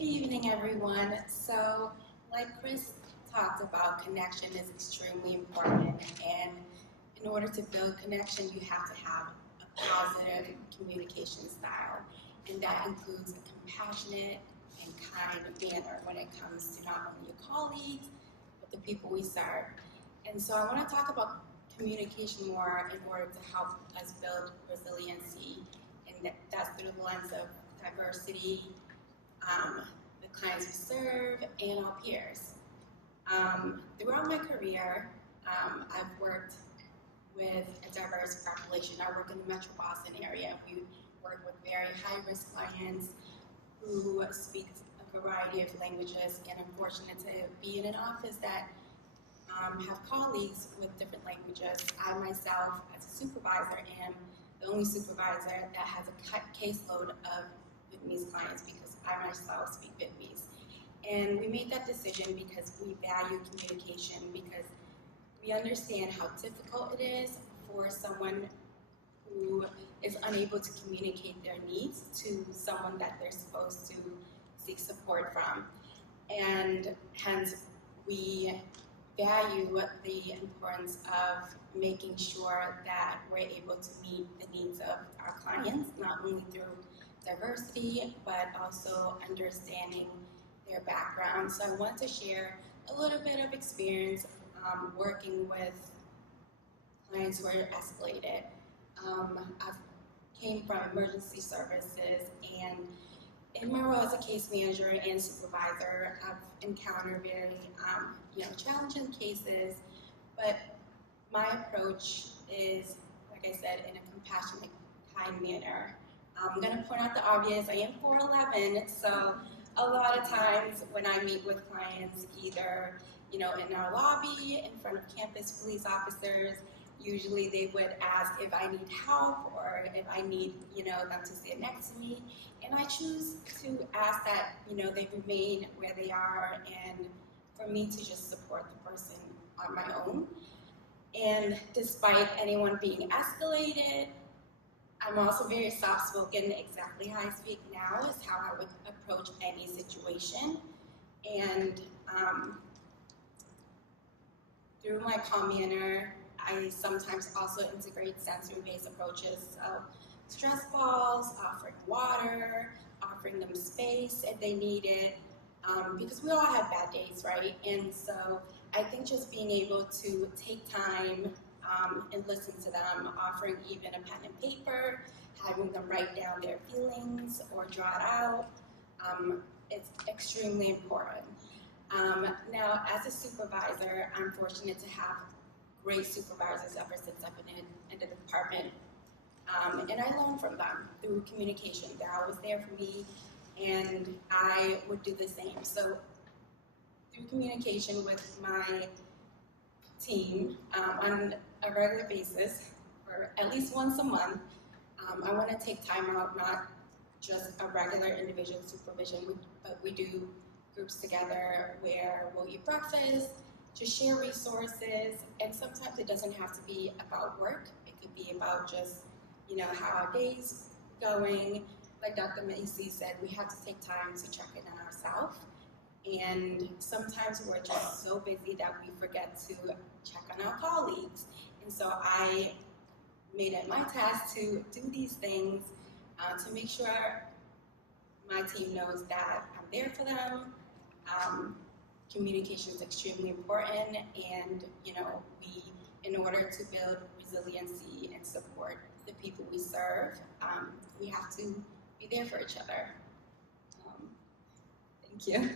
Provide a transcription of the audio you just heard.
Good evening, everyone. So, like Chris talked about, connection is extremely important, and in order to build connection, you have to have a positive communication style, and that includes a compassionate and kind manner when it comes to not only your colleagues, but the people we serve. And so, I want to talk about communication more in order to help us build resiliency, and that's through the lens of diversity, the clients we serve, and our peers. Throughout my career, I've worked with a diverse population. I work in the Metro Boston area. We work with very high-risk clients who speak a variety of languages, and I'm fortunate to be in an office that have colleagues with different languages. I myself, as a supervisor, am the only supervisor that has a caseload of Vietnamese clients because I myself speak Vietnamese. And we made that decision because we value communication, because we understand how difficult it is for someone who is unable to communicate their needs to someone that they're supposed to seek support from. And hence, we value the importance of making sure that we're able to meet the needs of our clients, not only through diversity, but also understanding their background. So I want to share a little bit of experience working with clients who are escalated. I came from emergency services, and in my role as a case manager and supervisor, I've encountered very challenging cases, but my approach is, like I said, in a compassionate, kind manner. I'm going to point out the obvious. I am 4'11", so a lot of times when I meet with clients, either in our lobby, in front of campus police officers, usually they would ask if I need help or if I need them to sit next to me, and I choose to ask that they remain where they are, and for me to just support the person on my own. And despite anyone being escalated, I'm also very soft-spoken. Exactly how I speak now is how I would approach any situation. And through my calm manner, I sometimes also integrate sensory-based approaches. So stress balls, offering water, offering them space if they need it, because we all have bad days, right? And so I think just being able to take time and listen to them, offering even a pen and paper, having them write down their feelings or draw it out, it's extremely important. Now, as a supervisor, I'm fortunate to have great supervisors ever since I've been in the department, and I learned from them through communication. They're always there for me, and I would do the same. So through communication with my team on a regular basis, or at least once a month, I want to take time out, not just a regular individual supervision, but we do groups together where we'll eat breakfast, just share resources, and sometimes it doesn't have to be about work. It could be about just, how our day's going. Like Dr. Macy said, we have to take time to check in on ourselves. And sometimes we're just so busy that we forget to check on our colleagues. And so I made it my task to do these things to make sure my team knows that I'm there for them. Communication is extremely important, and in order to build resiliency and support the people we serve, we have to be there for each other. Thank you.